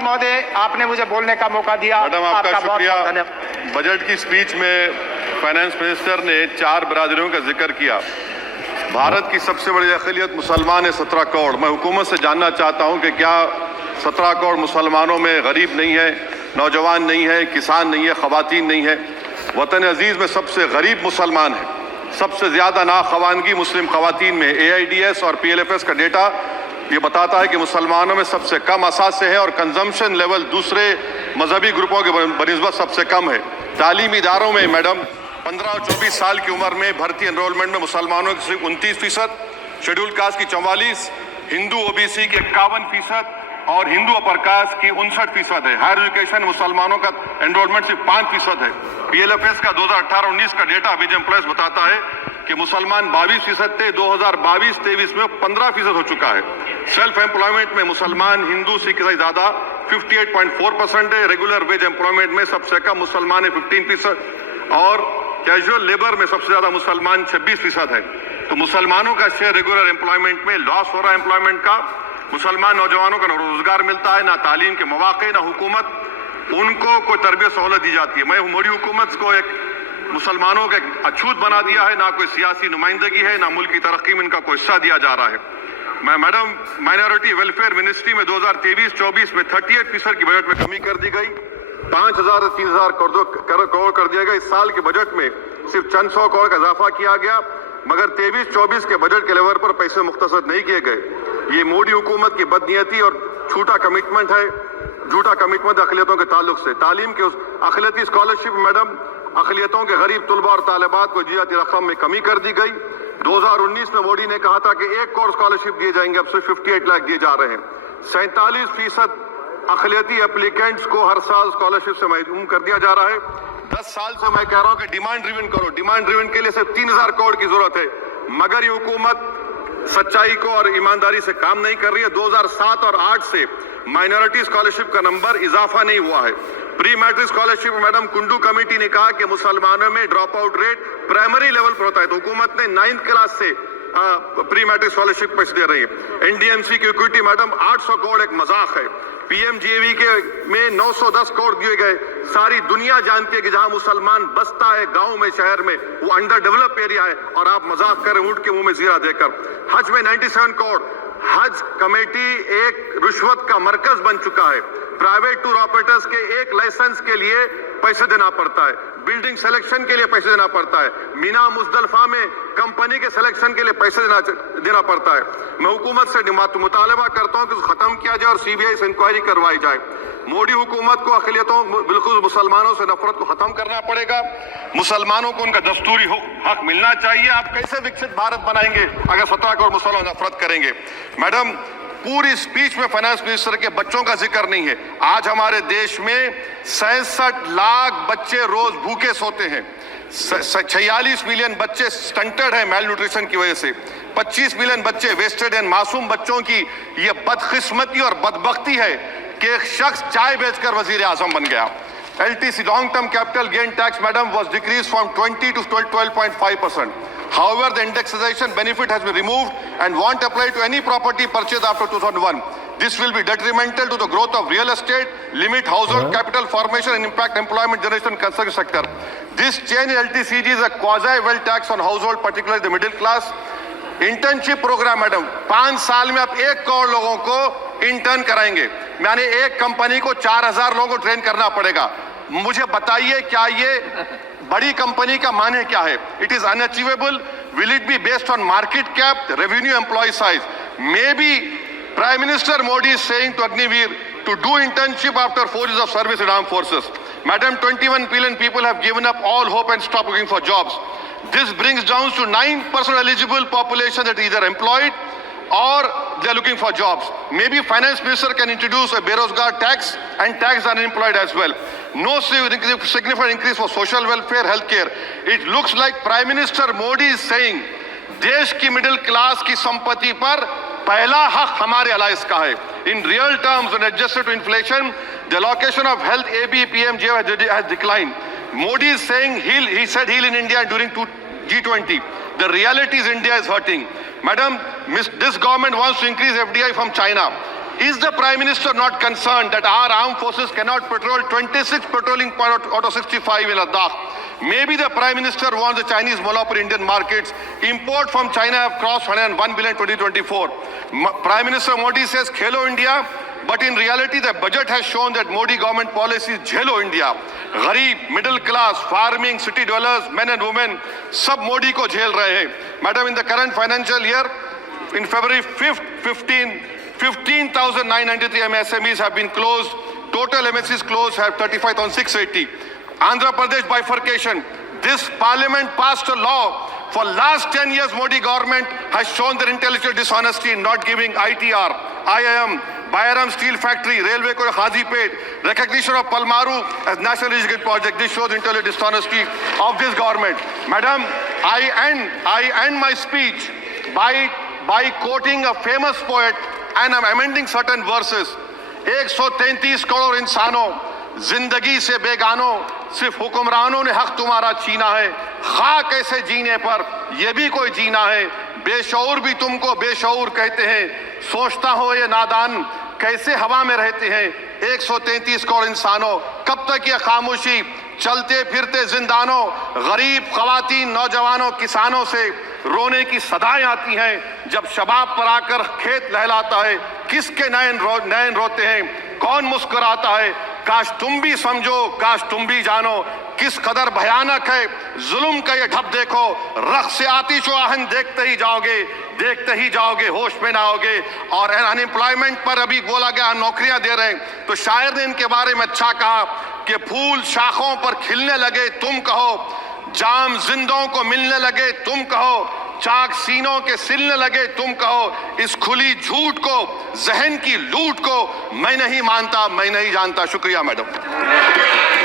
महोदय, आपने मुझे बोलने का मौका दिया। मैडम, आपका शुक्रिया। धन्यवाद। बजट की स्पीच में फाइनेंस मिनिस्टर ने 4 बरादरियों का जिक्र किया। भारत की सबसे बड़ी अक़लियत मुसलमान है 17 करोड़। मैं हुकूमत से जानना चाहता हूं कि क्या 17 करोड़ मुसलमानों में गरीब नहीं है, नौजवान नहीं है, किसान नहीं है, ख़वातीन नहीं है? वतन अजीज़ में सबसे गरीब मुसलमान है, सबसे ज़्यादा नाखवानगी मुस्लिम ख़वातीन में। AIDS और PLFS का डेटा ये बताता है कि मुसलमानों में सबसे कम असासे है और कंजम्पशन लेवल दूसरे मजहबी ग्रुपों के बनिस्बत सबसे कम है। तालीमी इदारों में मैडम 15 और 24 साल की उम्र में भर्ती एनरोलमेंट में मुसलमानों की सिर्फ 29%, शेड्यूल कास्ट की 44%, हिंदू OBC की 51% और हिंदू अपर कास्ट की 59% है। हायर एजुकेशन मुसलमानों का एनरोलमेंट सिर्फ 5% है। PLFS का 2018-19 का डेटा विज एम्प्लॉयज बताता है कि मुसलमान 22% थे, 2022-23 में 15% हो चुका है। सेल्फ एम्प्लॉयमेंट में मुसलमान हिंदू सिख से ज्यादा 58.4% है। रेगुलर वेज एम्प्लॉयमेंट में सबसे कम मुसलमान है 15% और कैजुअल लेबर में सबसे ज्यादा मुसलमान 26% है। तो मुसलमानों का शेयर रेगुलर एम्प्लॉयमेंट में लॉस हो रहा है एम्प्लॉयमेंट का। मुसलमान नौजवानों का ना रोजगार मिलता है, ना तालीम के मौके, ना हुकूमत उनको कोई तरबियत सहूलत दी जाती है। मैं मोदी हुकूमत को एक मुसलमानों का अछूत बना दिया है, ना कोई सियासी नुमाइंदगी है, ना मुल्क की तरक्की में इनका कोई हिस्सा दिया जा रहा है। मैं मैडम माइनॉरिटी वेलफेयर मिनिस्ट्री में 2023-24 में 38% की बजट में कमी कर दी गई, 5,000 से 3,000 करोड़ कर दिया गया। इस साल के बजट में सिर्फ चंद 100 करोड़ का इजाफा किया गया, मगर 23-24 के बजट के लेवल पर पैसे मुख्तसर नहीं किए गए। ये मोदी हुकूमत की बदनीयती और झूठा कमिटमेंट है, झूठा कमिटमेंट अक़लियतों के ताल्लुक से। तालीम के उस अक़लियती स्कॉलरशिप मैडम अक़लियतों के गरीब तलबा और तालिबात को जियाती रकम में कमी कर दी गई। 2019 में मोदी ने कहा था कि 1 करोड़ स्कॉलरशिप दिए जाएंगे, अब सिर्फ 58 लाख दिए जा रहे हैं। 47% अक़लियती एप्लीकेंट्स को हर साल स्कॉलरशिप से महरूम कर दिया जा रहा है। 10 साल से मैं कह रहा हूं कि डिमांड ड्रिवन करो। डिमांड ड्रिवन के लिए सिर्फ 3,000 करोड़ की जरूरत है, मगर ये हुकूमत सच्चाई को और ईमानदारी से काम नहीं कर रही है। 2007 और 8 से माइनॉरिटी स्कॉलरशिप का नंबर इजाफा नहीं हुआ है। Pre matric scholarship madam Kundu committee ने कहा कि मुसलमानों में drop out rate primary level पर होता है, तो हुकूमत ने 9th क्लास से प्री मैट्रिक स्कॉलरशिप पैसे दे रही है। NDMC की इक्विटी मैडम 800 करोड़ एक मजाक है। PMGAV के में 910 करोड़ दिए गए। सारी दुनिया जानती है कि जहां मुसलमान बसता है गांव में, शहर में, वो अंडर डेवलप एरिया है, और आप मजाक करें ऊंट के मुंह में जीरा देकर। हज में 97 करोड़। हज कमेटी एक रिश्वत का मरकज बन चुका है। प्राइवेट टूर ऑपरेटर्स के एक लाइसेंस के लिए पैसे देना पड़ता है, बिल्डिंग सिलेक्शन के लिए पैसे देना पड़ता है, मीना मुजदलफा में कंपनी के सिलेक्शन के लिए पैसे देना पड़ता है। मैं हुकूमत से मुतालबा करता हूं कि खत्म किया जाए और CBI से इंक्वायरी करवाई जाए। मोदी हुकूमत को अक़लियतों, बिल्कुल मुसलमानों से नफरत को खत्म करना पड़ेगा। मुसलमानों को उनका दस्तूरी हक मिलना चाहिए। आप कैसे विकसित भारत बनाएंगे अगर 17 करोड़ मुसलमान नफरत करेंगे? मैडम, पूरी स्पीच में फाइनेंस मिनिस्टर के बच्चों का जिक्र नहीं है। आज हमारे देश में 66 लाख बच्चे रोज भूखे सोते हैं। 46 मिलियन बच्चे स्टंटेड हैं मेल न्यूट्रिशन की वजह से। 25 मिलियन बच्चे वेस्टेड हैं। मासूम बच्चों की ये बदकिस्मती और बदबख्ती है कि एक शख्स चाय बेचकर वजीर आजम बन गया। LTC long term capital gain tax madam was decreased from 20 to 12.5%. However, the indexation benefit has been removed and won't apply to any property purchased after 2001. This will be detrimental to the growth of real estate, limit household capital formation and impact employment generation in construction sector. This change in LTCG is a quasi-wealth tax on household, particularly the middle class. Internship programme madam, 5 साल में आप 1 करोड़ लोगों को intern कराएंगे, यानी एक company को 4,000 लोगों को ट्रेन करना पड़ेगा। मुझे बताइए क्या ये बड़ी कंपनी का माने क्या है? It is unachievable. Will it be based on market cap, revenue, employ size? May be prime minister Modi is saying to Agniveer to do internship after 4 years of service in armed forces. Madam, 21 billion people have given up all hope and stopped looking for jobs. This brings down to 9% eligible population that is either employed or they are looking for jobs. Maybe finance minister can introduce a Berozgar tax and tax unemployed as well. No significant increase for social welfare, healthcare. It looks like Prime Minister Modi is saying देश की middle class की संपत्ति पर पहला हक हमारे alliance का है. In real terms, when adjusted to inflation, the allocation of health AB PMJ has declined. Modi is saying he said heal in India during G20. The reality is India is hurting. Madam, this government wants to increase FDI from China. Is the Prime Minister not concerned that our armed forces cannot patrol 26 patrolling points out of 65 in Ladakh? Maybe the Prime Minister wants the Chinese monopoly Indian markets. Import from China have crossed 101 billion 2024. Prime Minister Modi says Khelo India, but in reality the budget has shown that Modi government policy is Jhelo India. Gharib, middle class, farming, city dwellers, men and women, sab Modi ko jhel rahe hain. Madam, in the current financial year, in February 5th, 15,993 MSMEs have been closed. Total MSCs closed have 35,680. Andhra Pradesh bifurcation. This parliament passed a law. For last 10 years, Modi government has shown their intellectual dishonesty in not giving ITR, IIM, Bayaram Steel Factory, Railway Corridor, Hazipet, recognition of Palmaru as National Irrigation Project. This shows intellectual dishonesty of this government. Madam, I end my speech by quoting a famous poet, and I'm amending certain verses. 133 crore इंसानों जिंदगी से बेगानों सिर्फ हुक्मरानों ने हक तुम्हारा छीना है खाक ऐसे जीने पर ये भी कोई जीना है बेशऊर भी तुमको बेशऊर कहते हैं सोचता हो ये नादान कैसे हवा में रहते हैं 133 करोड़ इंसानों कब तक ये खामोशी चलते फिरते जिंदानों गरीब खवातीन नौजवानों किसानों से रोने की सदाएं आती हैं जब शबाब पर आकर खेत लहलाता है किसके नयन रोते हैं कौन मुस्कुराता है काश तुम भी समझो काश तुम भी जानो किस कदर भयानक है जुल्म का ये ढप देखो रख से आतिश आहन देखते ही जाओगे होश में ना आओगे और अनएम्प्लॉयमेंट पर अभी बोला गया नौकरियां दे रहे हैं तो शायर ने इनके बारे में अच्छा कहा कि फूल शाखों पर खिलने लगे तुम कहो जाम जिंदों को मिलने लगे तुम कहो चाक सीनों के सिलने लगे तुम कहो इस खुली झूठ को जहन की लूट को मैं नहीं मानता मैं नहीं जानता शुक्रिया मैडम